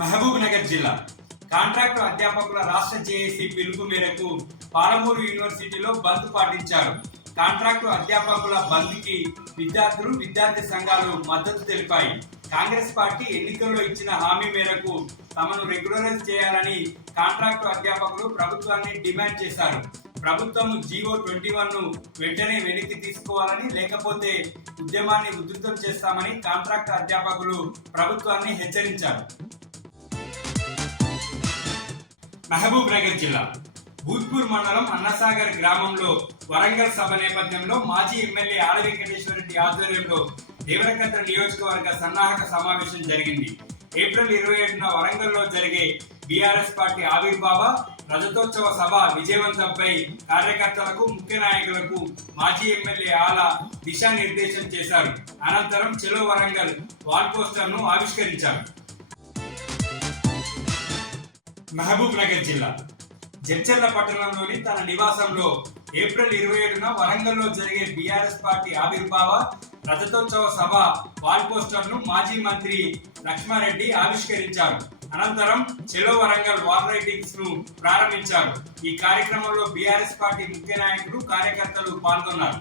మహబూబ్ నగర్ జిల్లా కాంట్రాక్టు అధ్యాపకుల రాష్ట్ర జేఏసీ పిలుపు మేరకు పాలమూరు యూనివర్సిటీలో బంద్ పాటించారు. కాంట్రాక్టు అధ్యాపకుల బంద్కి విద్యార్థులు, విద్యార్థి సంఘాలు మద్దతు తెలిపాయి. కాంగ్రెస్ పార్టీ ఎన్నికల్లో ఇచ్చిన హామీ మేరకు తమను రెగ్యులరైజ్ చేయాలని కాంట్రాక్టు అధ్యాపకులు ప్రభుత్వాన్ని డిమాండ్ చేశారు. ప్రభుత్వం జీవో 21ను వెంటనే వెనక్కి తీసుకోవాలని, లేకపోతే ఉద్యమాన్ని ఉధృతం చేస్తామని కాంట్రాక్టు అధ్యాపకులు ప్రభుత్వాన్ని హెచ్చరించారు. మహబూబ్ నగర్ జిల్లా భూత్పూర్ మండలం అన్నసాగర్ గ్రామంలో వరంగల్ సభ నేపథ్యంలో మాజీ ఎమ్మెల్యే ఆడ వెంకటేశ్వర రెడ్డి ఆధ్వర్యంలో దేవరకద్ర నియోజకవర్గ సన్నాహక సమావేశం జరిగింది. ఏప్రిల్ 27న వరంగల్లో జరిగే బీఆర్ఎస్ పార్టీ ఆవిర్భావ రజతోత్సవ సభ విజయవంతంపై కార్యకర్తలకు, ముఖ్య నాయకులకు మాజీ ఎమ్మెల్యే ఆల దిశానిర్దేశం చేశారు. అనంతరం చెలో వరంగల్ వాల్ పోస్టర్ను ఆవిష్కరించారు. మహబూబ్ నగర్ జిల్లా జడ్చర్ల పట్టణంలోని తన నివాసంలో ఏప్రిల్ 27న వరంగల్లో జరిగే బీఆర్ఎస్ పార్టీ ఆవిర్భావ రజతోత్సవ సభ వాల్ పోస్టర్ను మాజీ మంత్రి లక్ష్మారెడ్డి ఆవిష్కరించారు. అనంతరం చెలో వరంగల్ వాల్ రైటింగ్స్ ను ప్రారంభించారు. ఈ కార్యక్రమంలో బీఆర్ఎస్ పార్టీ ముఖ్య నాయకులు, కార్యకర్తలు పాల్గొన్నారు.